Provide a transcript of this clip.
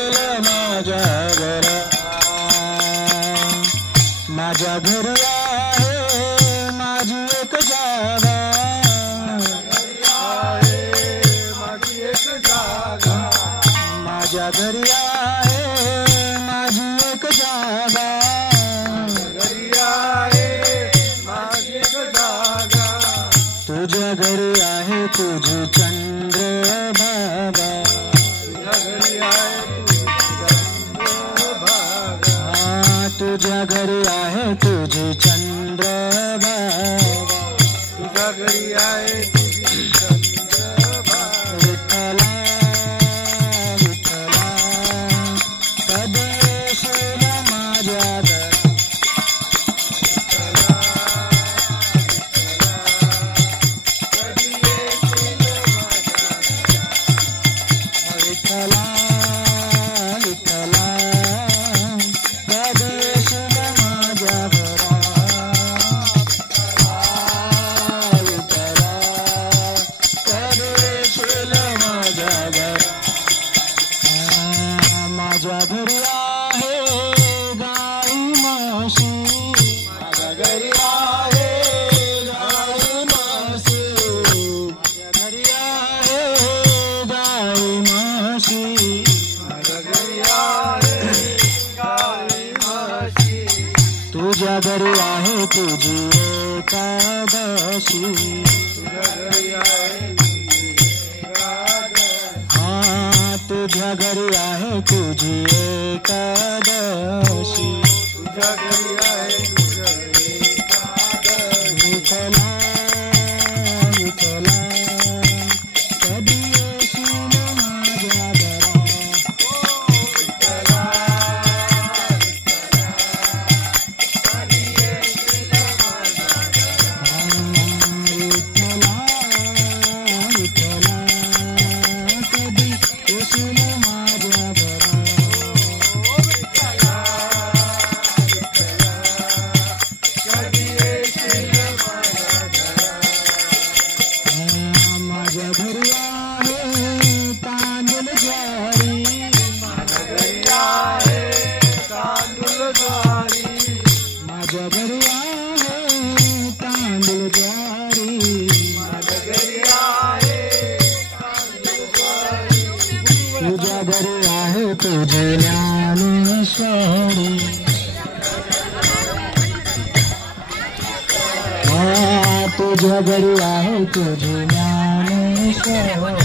येशील माझ्या घरा. माझ्या घरी आहे माझी एक जागा. माझ्या घरी आहे माझी एक जागा. तुझ्या घरी आहे तुझी चंद्रभागा. तुझ्या घरी आहे तुझी चंद्रभागा. तुझ्या घरी आहे तुझी चंद्रभागा. विठ्ठला विठ्ठला कधी येशील माझ्या घरा. विठ्ठला विठ्ठला कधी येशील माझ्या घरा. विठ्ठला कधी येशील माझ्या घरा. माझ्या घरी आहे गाई म्हशी. माझ्या घरी आहे गाई म्हशी. माझ्या घरी आहे गाई म्हशी. माझ्या घरी आहे गाई म्हशी. तुझ्या घरी आहे तुझी एकादशी. तुझ्या घरी आहे तुझ्या घरी आहे तुझी एकादशी. तुझ्या घरी आहे तुझी एकादशी. विठ्ठला विठ्ठला कधी येशील माझ्या घरा. विठ्ठला कधी येशील माझ्या घरा. विठ्ठला विठ्ठला कधी येशील माझ्या घरा. कधी येशील माझ्या घरा. माझ्या घरी आहे तांदूळ ज्वारी. माझ्या घरी आहे तांदूळ ज्वारी. माझ्या घरी आहे तांदूळ ज्वारी. माझ्या घरी आहे तांदूळ ज्वारी. तुझ्या घरी आहे तुझी ज्ञानेश्वरी. तुझ्या घरी आहे तुझी ज्ञानेश्वरी.